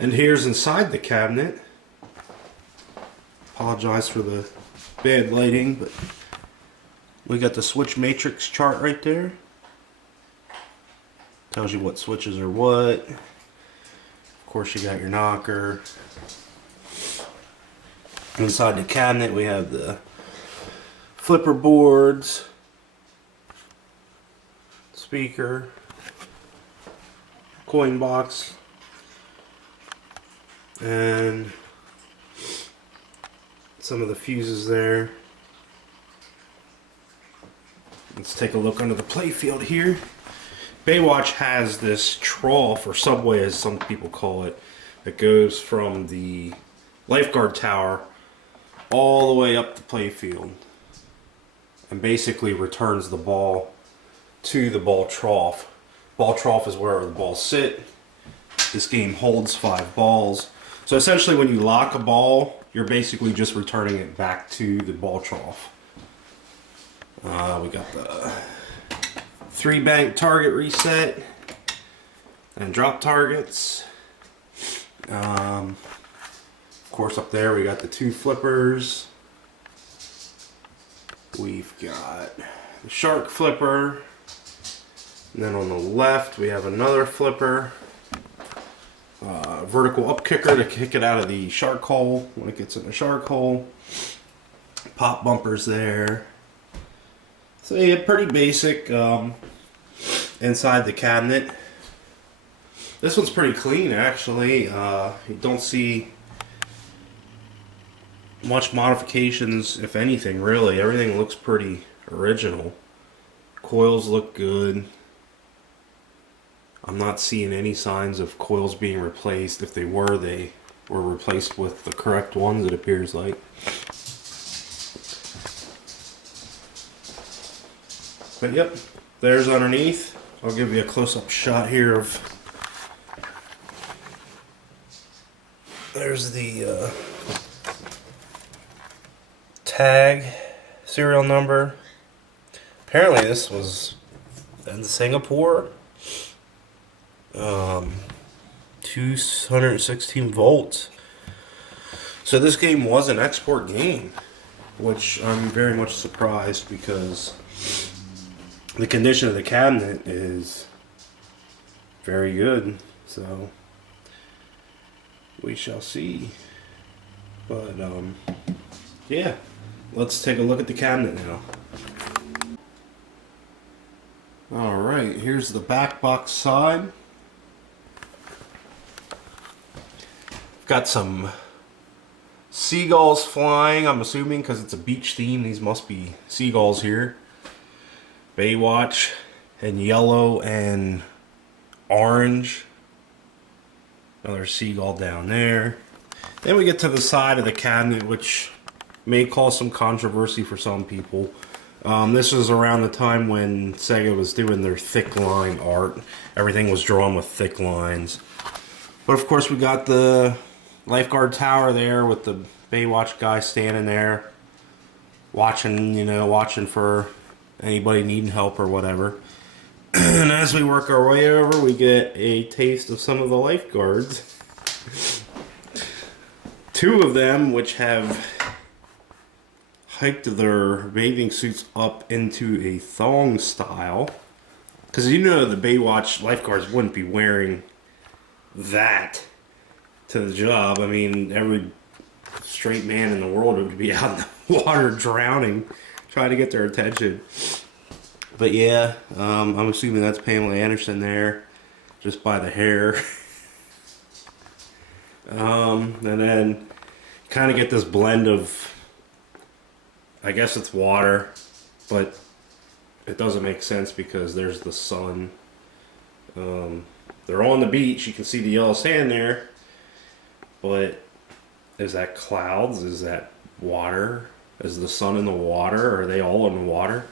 And here's inside the cabinet. Apologize for the bad lighting, but we got the switch matrix chart right there. Tells you what switches are what. Of course, you got your knocker. Inside the cabinet, we have the flipper boards, speaker, coin box, and some of the fuses there. Let's take a look under the playfield here. Baywatch has this trough, or subway as some people call it, that goes from the lifeguard tower all the way up the playfield and basically returns the ball to the ball trough. Ball trough is where the balls sit. This game holds 5 balls. So essentially when you lock a ball, you're basically just returning it back to the ball trough. We got the 3-bank target reset and drop targets. Of course, up there we got the 2 flippers. We've got the shark flipper. And then on the left we have another flipper. Vertical up kicker to kick it out of the shark hole when it gets in the shark hole. Pop bumpers there. So yeah, pretty basic inside the cabinet. This one's pretty clean actually. You don't see much modifications, if anything, really. Everything looks pretty original. Coils look good. I'm not seeing any signs of coils being replaced. If they were replaced with the correct ones, it appears like. But yep, there's underneath. I'll give you a close-up shot here of. There's the tag, serial number. Apparently this was in Singapore. 216 volts. So this game was an export game, which I'm very much surprised because the condition of the cabinet is very good. So we shall see. But yeah, let's take a look at the cabinet now. Alright, here's the back box side. Got some seagulls flying, I'm assuming, because it's a beach theme. These must be seagulls here. Baywatch in yellow and orange. Another seagull down there. Then we get to the side of the cabinet, which may cause some controversy for some people. This is around the time when Sega was doing their thick line art. Everything was drawn with thick lines. But of course we got the lifeguard tower there with the Baywatch guy standing there watching, watching for anybody needing help or whatever. And as we work our way over, we get a taste of some of the lifeguards. 2 of them which have hiked their bathing suits up into a thong style. Because the Baywatch lifeguards wouldn't be wearing that to the job. I mean, every straight man in the world would be out in the water drowning, trying to get their attention. But yeah, I'm assuming that's Pamela Anderson there, just by the hair. And then kind of get this blend of, I guess it's water, but it doesn't make sense because there's the sun. They're on the beach, you can see the yellow sand there. But is that clouds? Is that water? Is the sun in the water? Are they all in the water?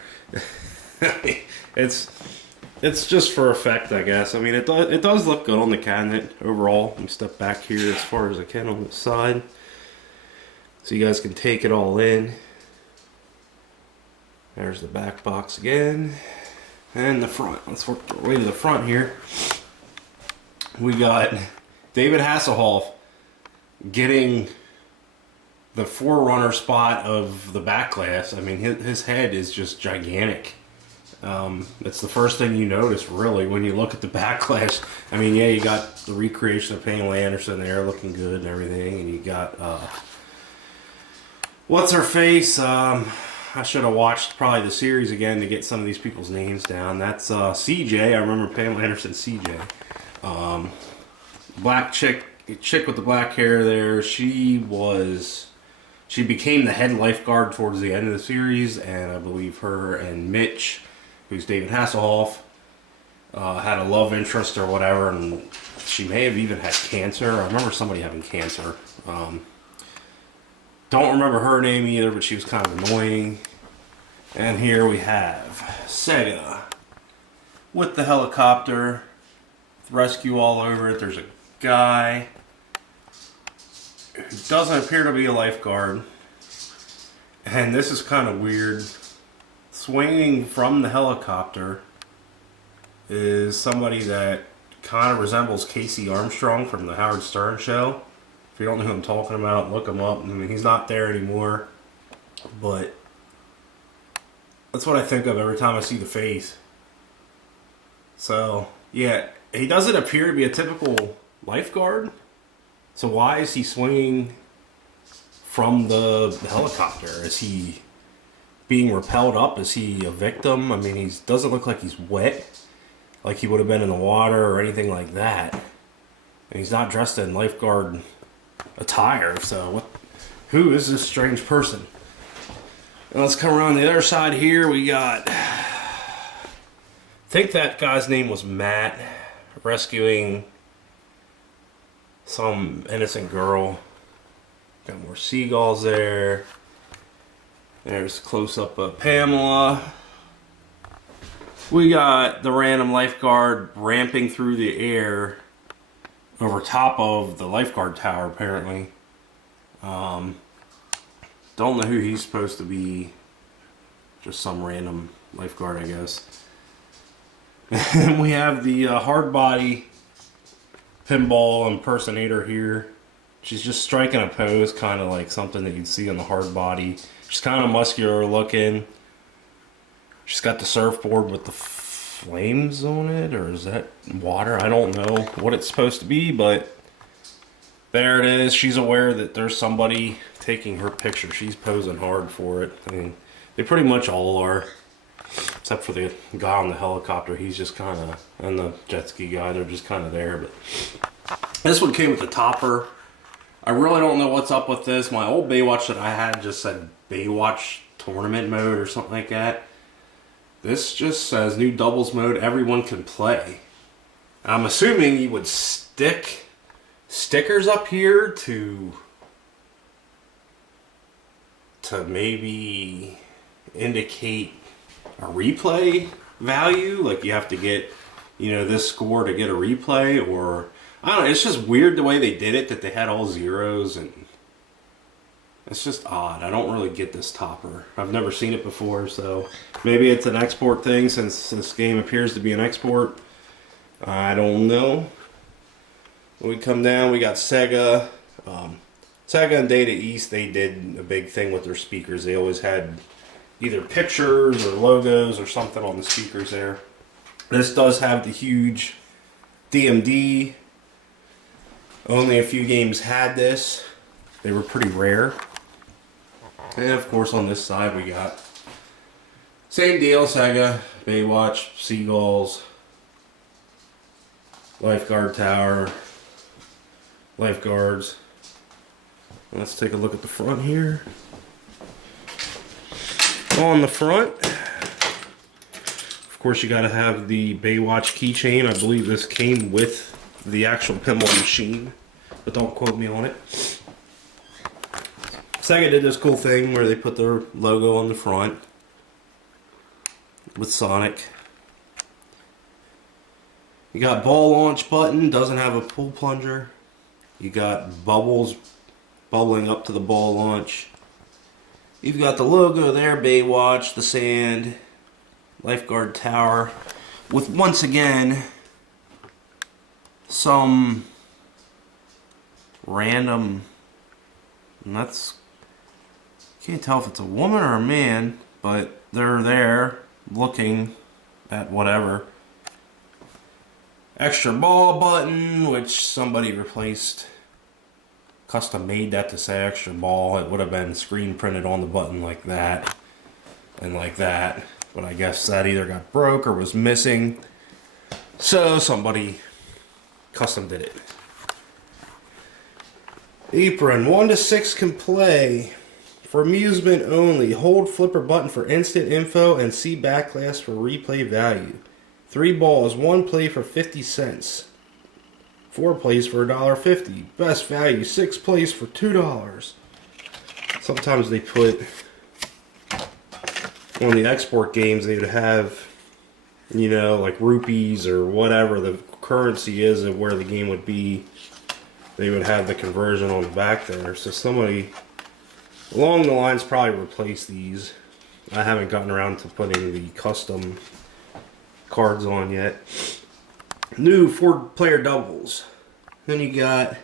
It's just for effect, I guess. I mean, it does look good on the cabinet overall. Let me step back here as far as I can on the side, so you guys can take it all in. There's the back box again, and the front. Let's work our way to the front here. We got David Hasselhoff getting the forerunner spot of the back glass. I mean, his head is just gigantic. It's the first thing you notice, really, when you look at the back glass. I mean, yeah, you got the recreation of Pamela Anderson there looking good and everything, and you got, what's her face? I should have watched probably the series again to get some of these people's names down. That's CJ. I remember Pamela Anderson, CJ. Black chick with the black hair there. She became the head lifeguard towards the end of the series, and I believe her and Mitch, who's David Hasselhoff, had a love interest or whatever, and she may have even had cancer. I remember somebody having cancer. Don't remember her name either, but she was kind of annoying. And here we have Sega with the helicopter, with rescue all over it. There's a guy who doesn't appear to be a lifeguard. And this is kind of weird. Swinging from the helicopter is somebody that kind of resembles Casey Armstrong from the Howard Stern show. If you don't know who I'm talking about, look him up. I mean, he's not there anymore, but that's what I think of every time I see the face. So, yeah, he doesn't appear to be a typical lifeguard. So why is he swinging from the helicopter? Is he being repelled up? Is he a victim? I mean, he doesn't look like he's wet, like he would have been in the water or anything like that. And he's not dressed in lifeguard attire, so who is this strange person? And let's come around the other side here. We got, I think that guy's name was Matt, rescuing some innocent girl. Got more seagulls there. There's a close-up of Pamela. We got the random lifeguard ramping through the air over top of the lifeguard tower, apparently. Don't know who he's supposed to be. Just some random lifeguard, I guess. And we have the hard body pinball impersonator here. She's just striking a pose, kind of like something that you'd see on the hard body. She's kind of muscular looking. She's got the surfboard with the flames on it, or is that water? I don't know what it's supposed to be, but there it is. She's aware that there's somebody taking her picture. She's posing hard for it. I mean, they pretty much all are, except for the guy on the helicopter. He's just kind of, and the jet ski guy, they're just kind of there. But this one came with the topper. I really don't know what's up with this. My old Baywatch that I had just said Baywatch tournament mode or something like that. This just says new doubles mode, everyone can play. I'm assuming you would stick stickers up here to maybe indicate a replay value. Like you have to get, you know, this score to get a replay, or I don't know. It's just weird the way they did it, that they had all zeros, and it's just odd. I don't really get this topper. I've never seen it before, so maybe it's an export thing since this game appears to be an export. I don't know. When we come down, we got Sega. Sega and Data East, they did a big thing with their speakers. They always had either pictures or logos or something on the speakers there. This does have the huge DMD. Only a few games had this. They were pretty rare. And of course on this side we got same deal, Sega, Baywatch, Seagulls, Lifeguard Tower, Lifeguards. Let's take a look at the front here. On the front, of course, you got to have the Baywatch keychain. I believe this came with the actual pinball machine, but don't quote me on it. Sega did this cool thing where they put their logo on the front with Sonic. You got ball launch button, doesn't have a pull plunger. You got bubbles bubbling up to the ball launch. You've got the logo there, Baywatch, the sand, Lifeguard Tower, with once again some random, and that's, can't tell if it's a woman or a man, but they're there looking at whatever. Extra ball button, which somebody replaced, custom made that to say extra ball. It would have been screen printed on the button like that and like that, but I guess that either got broke or was missing, so somebody custom did it. Apron, 1 to 6 can play. For amusement only. Hold flipper button for instant info and see backlash for replay value. 3 balls, 1 play for 50 cents. 4 plays for $1.50. Best value, 6 plays for $2. Sometimes they put on the export games, they would have, you know, like rupees or whatever the currency is of where the game would be. They would have the conversion on the back there. So somebody along the lines probably replaced these. I haven't gotten around to putting the custom cards on yet. New 4-player doubles. Then you got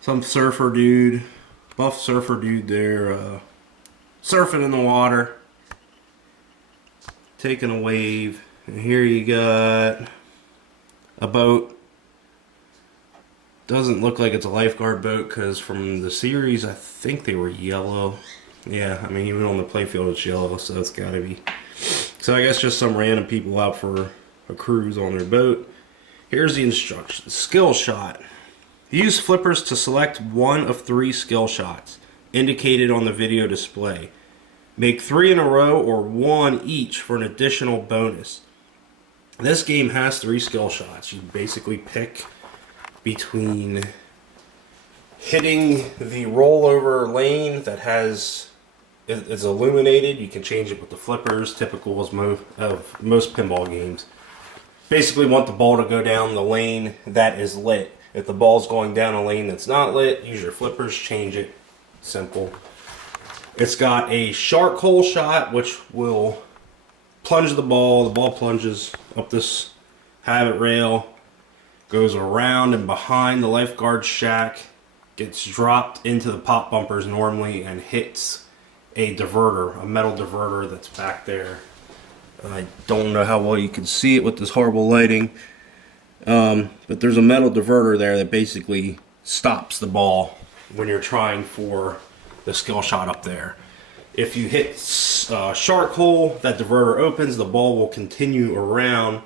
some surfer dude, buff surfer dude there, surfing in the water, taking a wave. And here you got a boat. Doesn't look like it's a lifeguard boat because from the series I think they were yellow. Yeah, I mean even on the playfield it's yellow, so it's gotta be. So I guess just some random people out for a cruise on their boat. Here's the instructions. Skill shot. Use flippers to select one of 3 skill shots indicated on the video display. Make 3 in a row or 1 each for an additional bonus. This game has 3 skill shots. You basically pick between hitting the rollover lane that is illuminated. You can change it with the flippers, typical of most pinball games. Basically want the ball to go down the lane that is lit. If the ball's going down a lane that's not lit, use your flippers, change it. Simple. It's got a shark hole shot, which will plunge the ball. The ball plunges up this habit rail, goes around and behind the lifeguard shack, gets dropped into the pop bumpers normally, and hits a diverter, a metal diverter that's back there. I don't know how well you can see it with this horrible lighting, but there's a metal diverter there that basically stops the ball when you're trying for the skill shot up there. If you hit shark hole, that diverter opens, the ball will continue around,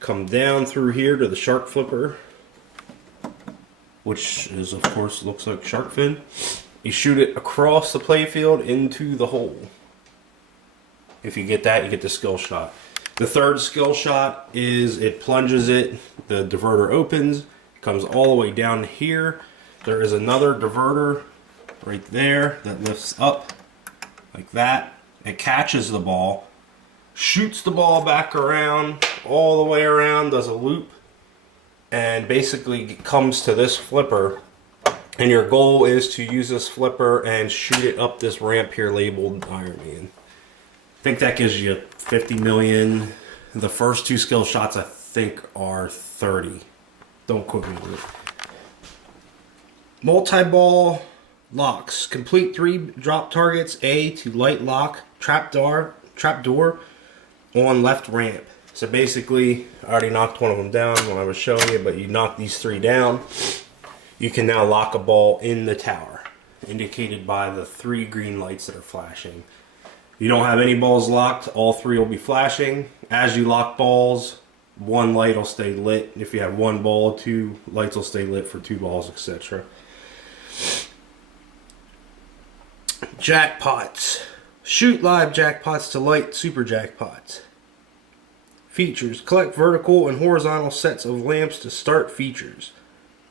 come down through here to the shark flipper, which is of course looks like shark fin. You shoot it across the playfield into the hole. If you get that, you get the skill shot. The third skill shot is it plunges it, the diverter opens, comes all the way down here. There is another diverter right there that lifts up like that. It catches the ball, shoots the ball back around, all the way around, does a loop, and basically comes to this flipper. And your goal is to use this flipper and shoot it up this ramp here labeled Iron Man. I think that gives you 50 million. The first 2 skill shots I think are 30. Don't quote me on it. Multi-ball locks. Complete 3 drop targets. A to light lock trapdoor on left ramp. So basically, I already knocked one of them down when I was showing you, but you knock these 3 down, you can now lock a ball in the tower, indicated by the 3 green lights that are flashing. You don't have any balls locked, all 3 will be flashing. As you lock balls, 1 light will stay lit. If you have 1 ball, 2 lights will stay lit for 2 balls, etc. Jackpots. Shoot live jackpots to light super jackpots. Features. Collect vertical and horizontal sets of lamps to start features.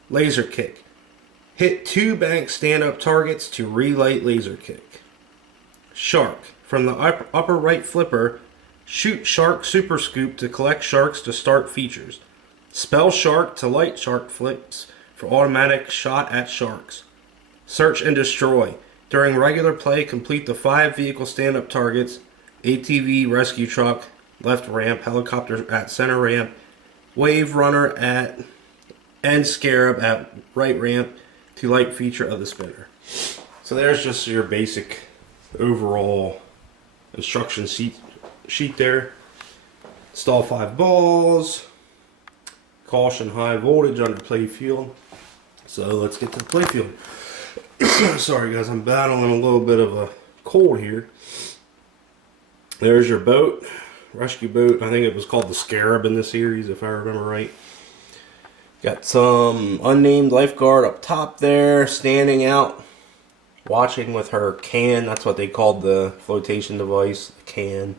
Laser kick. Hit 2 bank stand-up targets to relight laser kick. Shark. From the upper right flipper, shoot shark super scoop to collect sharks to start features. Spell shark to light shark flips for automatic shot at sharks. Search and destroy. During regular play, complete the 5 vehicle stand-up targets, ATV, rescue truck, left ramp, helicopter at center ramp, wave runner at and scarab at right ramp to light feature of the spinner. So there's just your basic overall instruction sheet there. Install 5 balls. Caution, high voltage under playfield. So let's get to the playfield. Sorry guys, I'm battling a little bit of a cold here. There's your boat, rescue boat. I think it was called the Scarab in the series, if I remember right. Got some unnamed lifeguard up top there, standing out, watching with her can. That's what they called the flotation device, the can.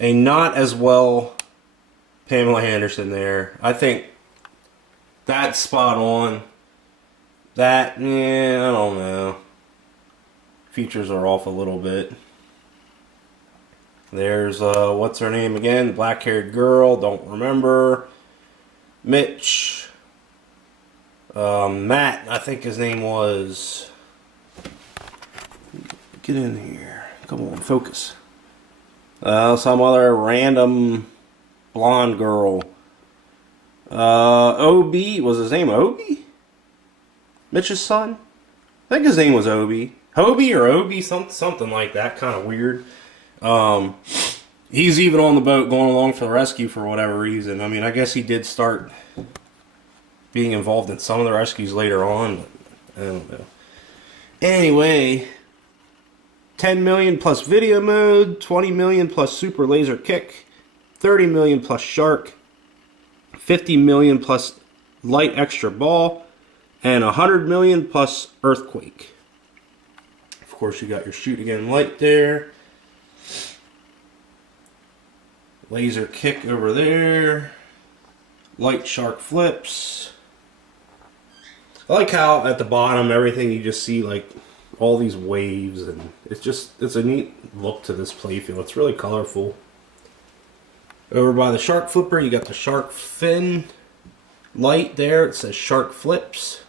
A not as well Pamela Anderson there. I think that's spot on. That, yeah, I don't know. Features are off a little bit. There's, what's her name again? Black-haired girl, don't remember. Mitch. Matt, I think his name was. Get in here. Come on, focus. Some other random blonde girl. Obi, was his name Obi? Mitch's son? I think his name was Obi. Hobie or Obi, something like that, kind of weird. He's even on the boat going along for the rescue for whatever reason. I mean, I guess he did start being involved in some of the rescues later on, but I don't know. Anyway, 10 million plus video mode, 20 million plus super laser kick, 30 million plus shark, 50 million plus light extra ball, and 100 million plus earthquake. Of course, you got your shoot again light there. Laser kick over there. Light shark flips. I like how at the bottom everything you just see like all these waves, and it's a neat look to this playfield. It's really colorful. Over by the shark flipper you got the shark fin light there. It says shark flips.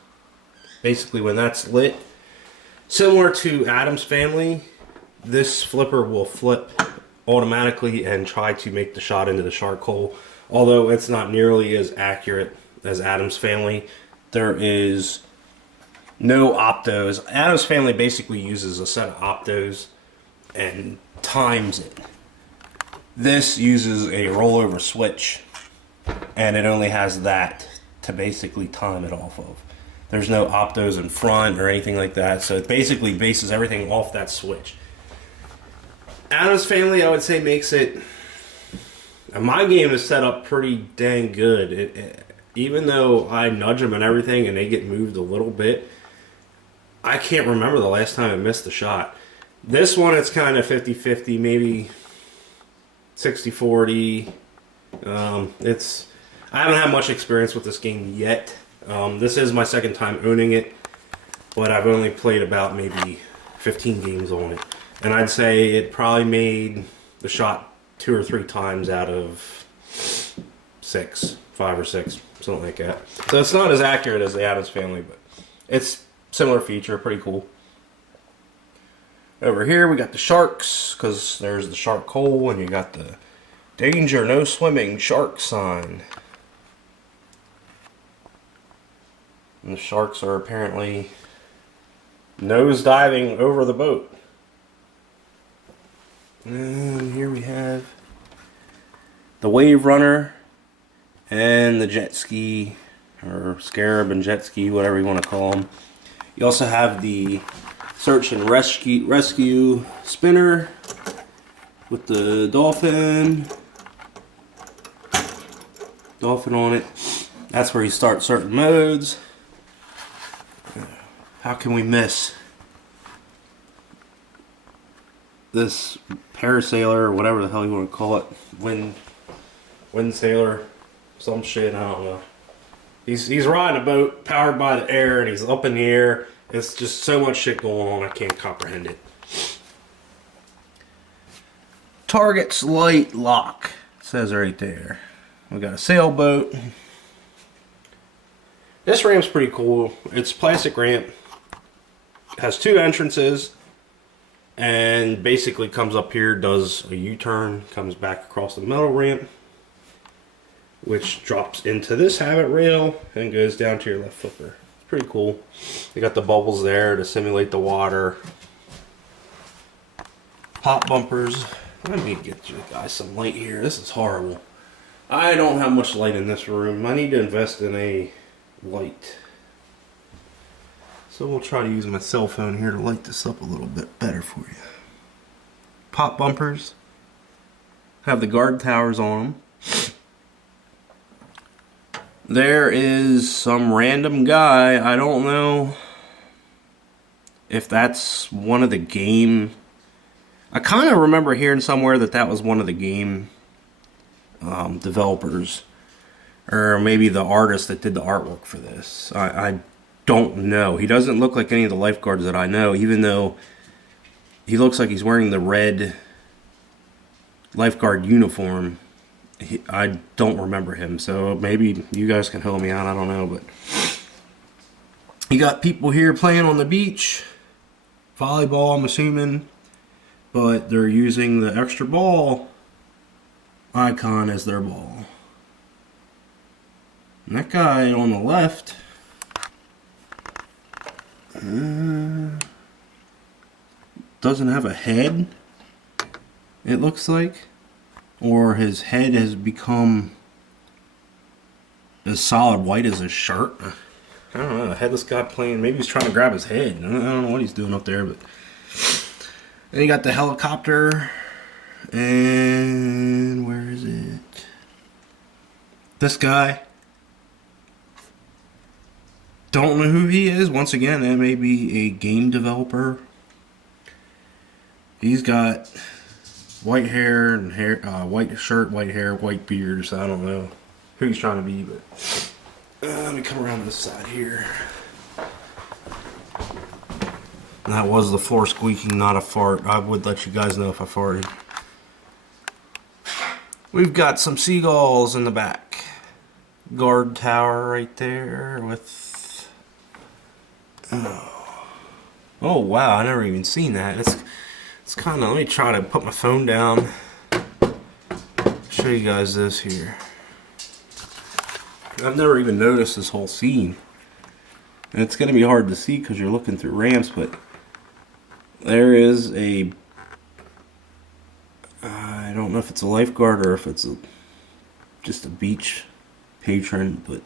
Basically when that's lit, similar to Addams Family, this flipper will flip automatically and try to make the shot into the shark hole. Although it's not nearly as accurate as Addams Family. There is no optos. Addams Family basically uses a set of optos and times it. This uses a rollover switch, and it only has that to basically time it off of. There's no optos in front or anything like that, so it basically bases everything off that switch. Addams Family, I would say, makes it... My game is set up pretty dang good. Even though I nudge them and everything and they get moved a little bit, I can't remember the last time I missed a shot. This one, it's kind of 50-50, maybe 60-40. I haven't had much experience with this game yet. This is my second time owning it, but I've only played about maybe 15 games on it. And I'd say it probably made the shot 2 or 3 times out of 5 or 6, something like that. So it's not as accurate as the Addams Family, but it's similar feature, pretty cool. Over here we got the sharks, because there's the shark hole, and you got the danger, no swimming, shark sign. And the sharks are apparently nose diving over the boat. And here we have the wave runner and the jet ski, or scarab and jet ski, whatever you want to call them. You also have the search and rescue spinner with the dolphin on it. That's where you start certain modes. How can we miss this parasailer, or whatever the hell you want to call it? Wind sailor, some shit, I don't know. He's riding a boat powered by the air, and he's up in the air. It's just so much shit going on, I can't comprehend it. Target's light lock, it says right there. We got a sailboat. This ramp's pretty cool. It's a plastic ramp. It has 2 entrances, and basically comes up here, does a U-turn, comes back across the metal ramp. which drops into this habit rail and goes down to your left flipper. Pretty cool. They got the bubbles there to simulate the water. Pop bumpers. Let me get you guys some light here. This is horrible. I don't have much light in this room. I need to invest in a light. So we'll try to use my cell phone here to light this up a little bit better for you. Pop bumpers. Have the guard towers on them. There is some random guy. I don't know if that's one of the game. I kind of remember hearing somewhere that that was one of the game developers, or maybe the artist that did the artwork for this. I don't know. He doesn't look like any of the lifeguards that I know, even though he looks like he's wearing the red lifeguard uniform. I don't remember him, so maybe you guys can help me out. I don't know, but you got people here playing on the beach. Volleyball, I'm assuming, but they're using the extra ball icon as their ball. And that guy on the left doesn't have a head, it looks like, or his head has become as solid white as his shirt. I don't know, a headless guy playing. Maybe he's trying to grab his head. I don't know what he's doing up there, but then you got the helicopter, and where is it? This guy. Don't know who he is. Once again, that may be a game developer. He's got white hair and white shirt, white hair, white beard. So I don't know who he's trying to be, but let me come around this side here. That was the floor squeaking, not a fart. I would let you guys know if I farted. We've got some seagulls in the back. Guard tower right there with... Oh wow, I never even seen that. It's kind of... Let me try to put my phone down. Show you guys this here. I've never even noticed this whole scene. And it's going to be hard to see because you're looking through ramps, but there is a... I don't know if it's a lifeguard or if it's just a beach patron, but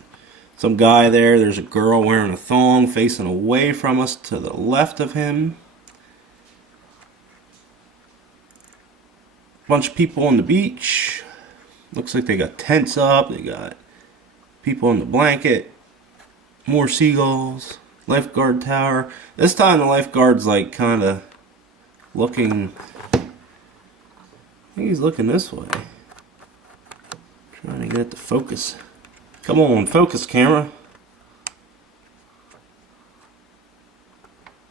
some guy there. There's a girl wearing a thong facing away from us to the left of him. Bunch of people on the beach. Looks like they got tents up. They got people in the blanket. More seagulls. Lifeguard tower. This time the lifeguard's like kind of looking... I think he's looking this way. Trying to get it to focus. Come on, focus, camera.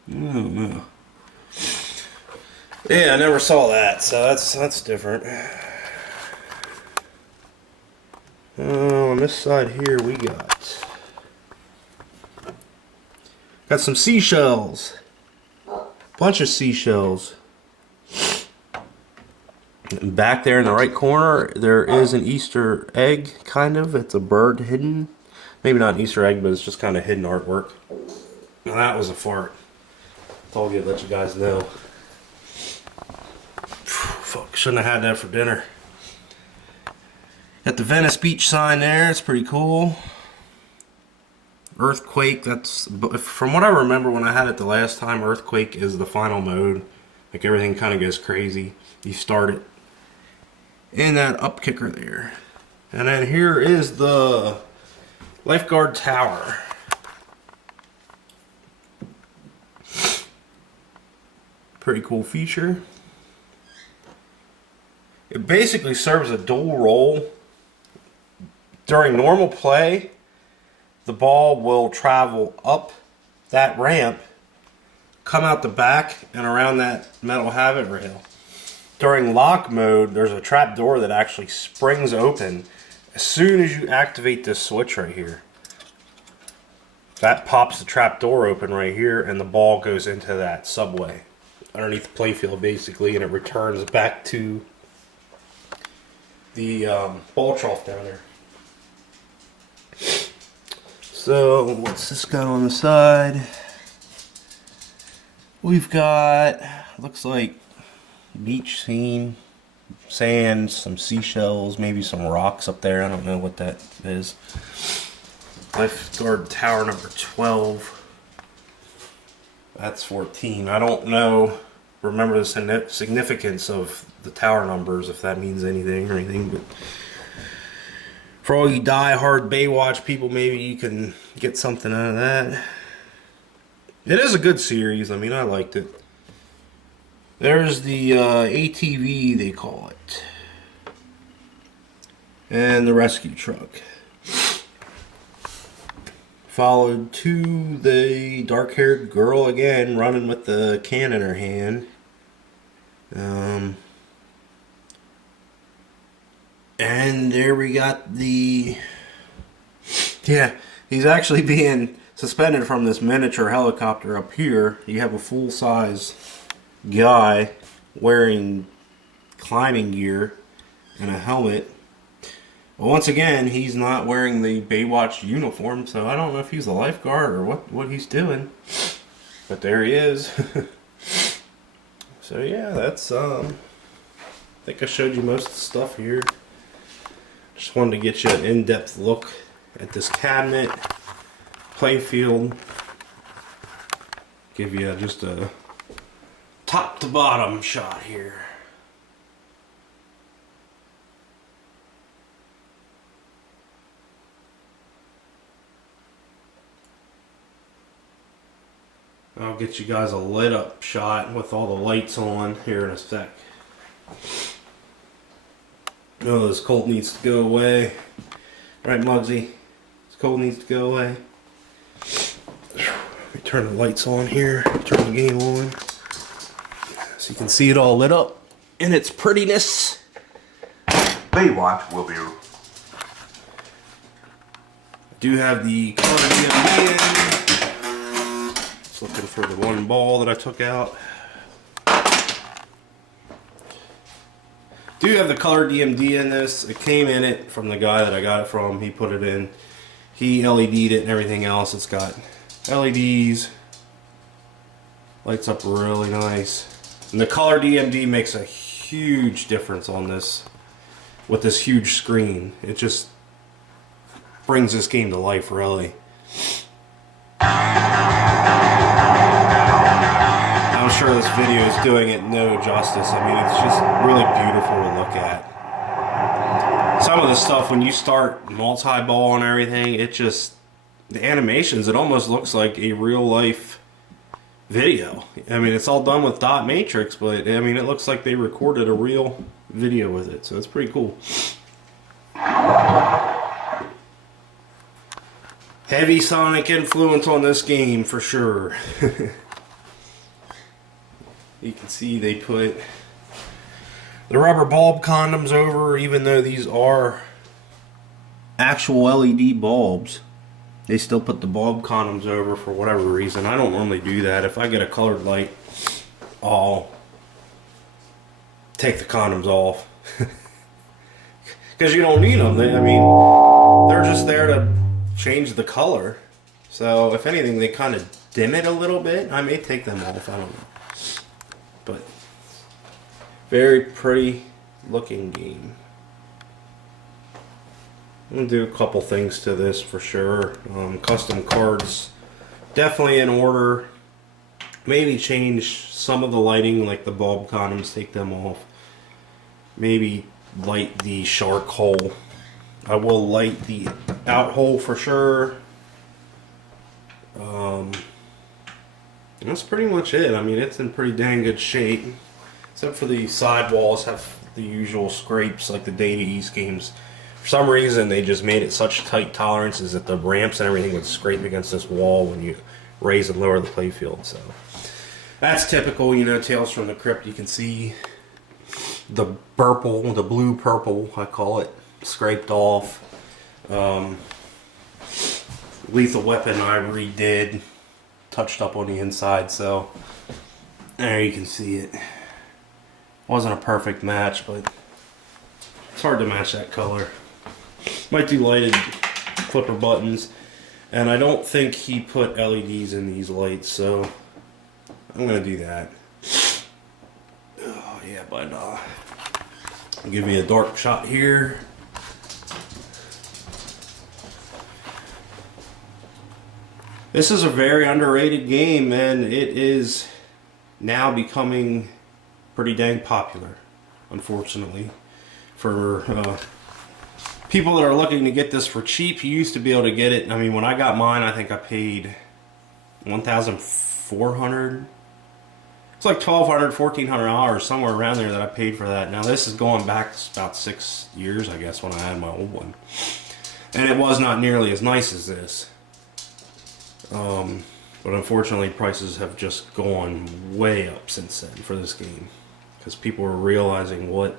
I don't know. Yeah, I never saw that, so that's different. On this side here we got some seashells. Bunch of seashells. Back there in the right corner, there is an Easter egg, kind of. It's a bird hidden. Maybe not an Easter egg, but it's just kind of hidden artwork. Now that was a fart. Told you to let you guys know. Fuck, shouldn't have had that for dinner. Got the Venice Beach sign there. It's pretty cool. Earthquake, that's... From what I remember when I had it the last time, Earthquake is the final mode. Like everything kind of goes crazy. You start it. And that up kicker there. And then here is the lifeguard tower. Pretty cool feature. It basically serves a dual role. During normal play, the ball will travel up that ramp, come out the back, and around that metal habit rail. During lock mode, there's a trap door that actually springs open as soon as you activate this switch right here. That pops the trap door open right here, and the ball goes into that subway underneath the playfield basically, and it returns back to the ball trough down there. So what's this got on the side? We've got, looks like beach scene, sand, some seashells, maybe some rocks up there. I don't know what that is. Lifeguard tower number 12. That's 14. I don't know, remember the significance of the tower numbers, if that means anything or anything, but for all you die-hard Baywatch people, maybe you can get something out of that. It is a good series. I mean, I liked it. There's the ATV, they call it. And the rescue truck. Followed to the dark-haired girl again, running with the can in her hand. And there we got the... Yeah, he's actually being suspended from this miniature helicopter up here. You have a full-size guy wearing climbing gear and a helmet. But once again, he's not wearing the Baywatch uniform, so I don't know if he's a lifeguard or what he's doing. But there he is. So yeah, that's I think I showed you most of the stuff here. Just wanted to get you an in-depth look at this cabinet, playfield. Give you just a top to bottom shot here. I'll get you guys a lit up shot with all the lights on here in a sec. Oh, this cold needs to go away. Right, Muggsy? This cold needs to go away. Let me turn the lights on here. Turn the game on. So you can see it all lit up in its prettiness. Baywatch will be... I do have the color DMD in. Looking for the one ball that I took out. Do have the color DMD in this. It came in it from the guy that I got it from. He put it in. He LED'd it and everything else. It's got LEDs. Lights up really nice. And the color DMD makes a huge difference on this. With this huge screen. It just brings this game to life, really. I'm sure this video is doing it no justice. I mean, it's just really beautiful to look at. Some of the stuff, when you start multi-ball and everything, it just, the animations, it almost looks like a real life video. I mean, it's all done with dot matrix, but I mean, it looks like they recorded a real video with it, so it's pretty cool. Heavy Sonic influence on this game for sure. You can see they put the rubber bulb condoms over, even though these are actual LED bulbs. They still put the bulb condoms over for whatever reason. I don't normally do that. If I get a colored light, I'll take the condoms off. Because you don't need them. I mean, they're just there to change the color. So if anything, they kind of dim it a little bit. I may take them off. I don't know. But very pretty looking game. I'm going to do a couple things to this for sure. Custom cards definitely in order. Maybe change some of the lighting, like the bulb condoms, take them off. Maybe light the shark hole. I will light the out hole for sure. That's pretty much it. I mean, it's in pretty dang good shape. Except for the side walls have the usual scrapes like the Data East games. For some reason, they just made it such tight tolerances that the ramps and everything would scrape against this wall when you raise and lower the playfield. So that's typical, you know, Tales from the Crypt. You can see the purple, the blue purple, I call it, scraped off. Lethal Weapon I redid, touched up on the inside, so there you can see it. Wasn't a perfect match, but it's hard to match that color. Might do lighted flipper buttons. And I don't think he put LEDs in these lights, so I'm gonna do that. Oh yeah, but I'll give you a dark shot here. This is a very underrated game, and it is now becoming pretty dang popular, unfortunately. For people that are looking to get this for cheap, you used to be able to get it. I mean, when I got mine, I think I paid $1,400. It's like $1,200, $1,400, somewhere around there that I paid for that. Now this is going back about 6 years, I guess, when I had my old one. And it was not nearly as nice as this. But unfortunately, prices have just gone way up since then for this game, because people are realizing what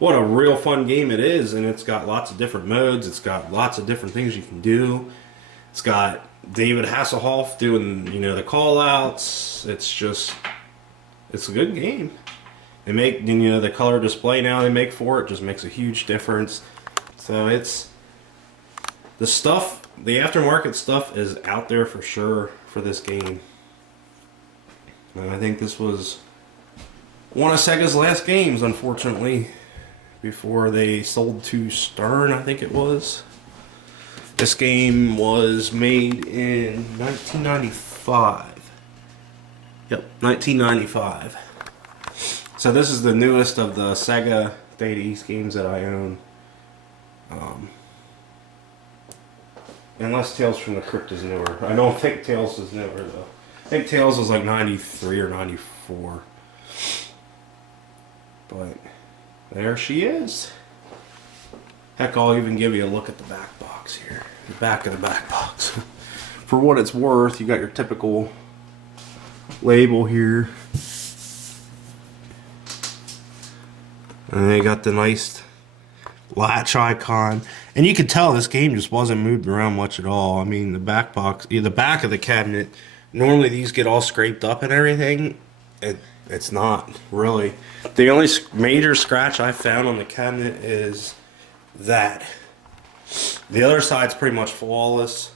a real fun game it is, and it's got lots of different modes. It's got lots of different things you can do. It's got David Hasselhoff doing, you know, the call-outs. It's a good game. They make, you know, the color display now they make for it just makes a huge difference. So it's the stuff. The aftermarket stuff is out there for sure for this game. And I think this was one of Sega's last games, unfortunately, before they sold to Stern, I think it was. This game was made in 1995. Yep, 1995. So this is the newest of the Sega Data East games that I own. Unless Tales from the Crypt is newer. I don't think Tales is newer, though. I think Tales was like 93 or 94. But there she is. Heck, I'll even give you a look at the back box here. The back of the back box. For what it's worth, you got your typical label here. And they got the nice latch icon. And you could tell this game just wasn't moved around much at all. I mean, the back box, the back of the cabinet, normally these get all scraped up and everything. It's not, really. The only major scratch I found on the cabinet is that. The other side's pretty much flawless.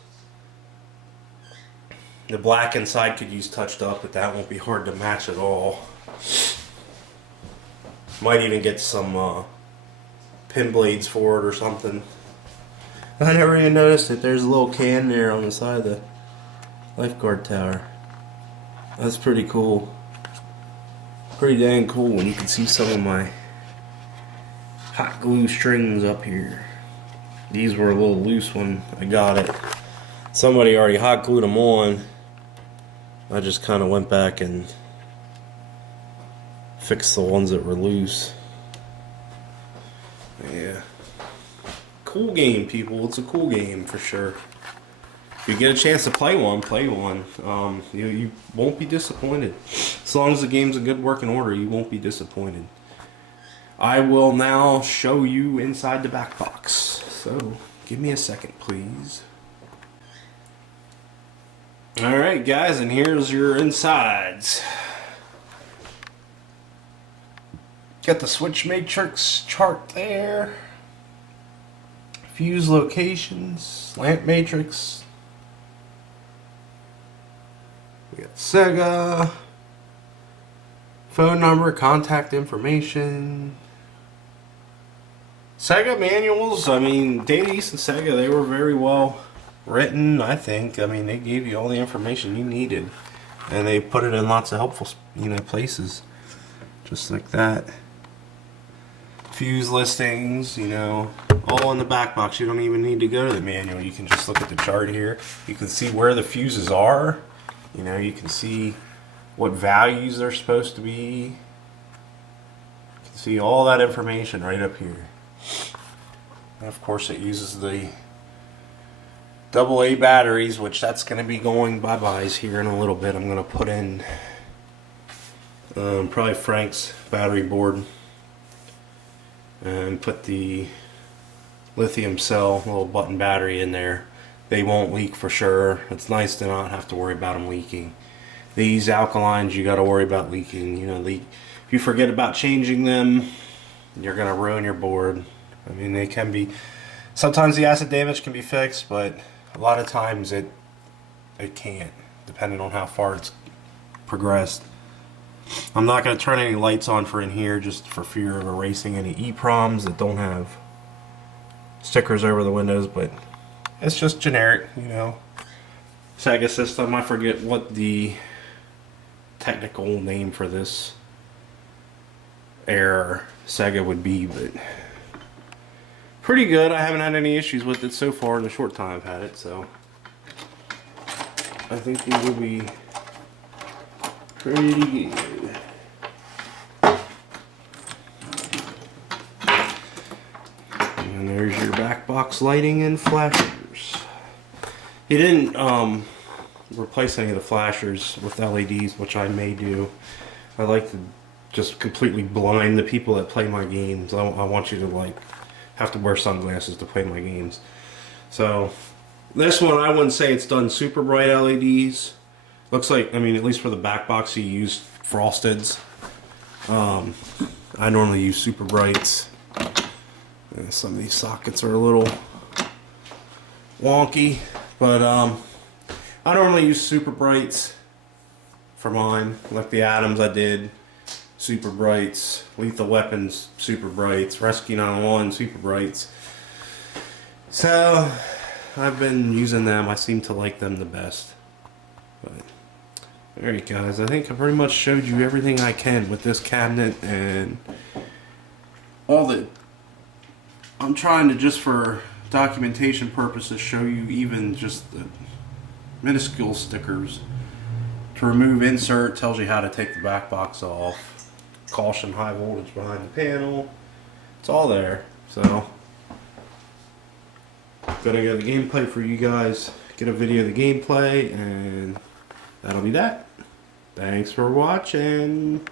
The black inside could use touched up, but that won't be hard to match at all. Might even get some pin blades for it or something. I never even noticed that there's a little can there on the side of the lifeguard tower. That's pretty cool. Pretty dang cool when you can see some of my hot glue strings up here. These were a little loose when I got it. Somebody already hot glued them on. I just kind of went back and fixed the ones that were loose. Yeah. Cool game, people. It's a cool game for sure. If you get a chance to play one, play one. You won't be disappointed. As long as the game's in good working order, you won't be disappointed. I will now show you inside the back box. So, give me a second, please. Alright, guys, and here's your insides. Got the switch matrix chart there. Fuse locations, lamp matrix. We got Sega. Phone number, contact information. Sega manuals, I mean, Data East and Sega, they were very well written, I think. I mean, they gave you all the information you needed. And they put it in lots of helpful, places. Just like that. Fuse listings, all in the back box. You don't even need to go to the manual. You can just look at the chart here. You can see where the fuses are. You can see what values they're supposed to be. You can see all that information right up here. And of course it uses the AA batteries, which that's going to be going bye-byes here in a little bit. I'm going to put in probably Frank's battery board and put the lithium cell little button battery in there. They won't leak for sure. It's nice to not have to worry about them leaking. These alkalines, you got to worry about leaking. If you forget about changing them, you're going to ruin your board. I mean, they can be, sometimes the acid damage can be fixed, but a lot of times it can't, depending on how far it's progressed. I'm not going to turn any lights on for in here just for fear of erasing any EEPROMs that don't have stickers over the windows, but it's just generic, you know, Sega system. I forget what the technical name for this era Sega would be, but pretty good. I haven't had any issues with it so far in the short time I've had it, so I think these will be pretty good. And there's your back box lighting and flashers. He didn't replace any of the flashers with LEDs, which I may do. I like to just completely blind the people that play my games. I want you to like have to wear sunglasses to play my games. So this one, I wouldn't say it's done super bright LEDs. Looks like, I mean, at least for the back box, you use frosteds. I normally use super brights. And some of these sockets are a little wonky, but I normally use super brights for mine, like the Atoms I did, super brights, Lethal Weapons, super brights, Rescue 911, super brights. So I've been using them. I seem to like them the best. But there you guys. I think I pretty much showed you everything I can with this cabinet and all the. I'm trying to, just for documentation purposes, show you even just the minuscule stickers. To remove insert, tells you how to take the back box off. Caution, high voltage behind the panel. It's all there. So gonna get the gameplay for you guys. Get a video of the gameplay, and that'll be that. Thanks for watching.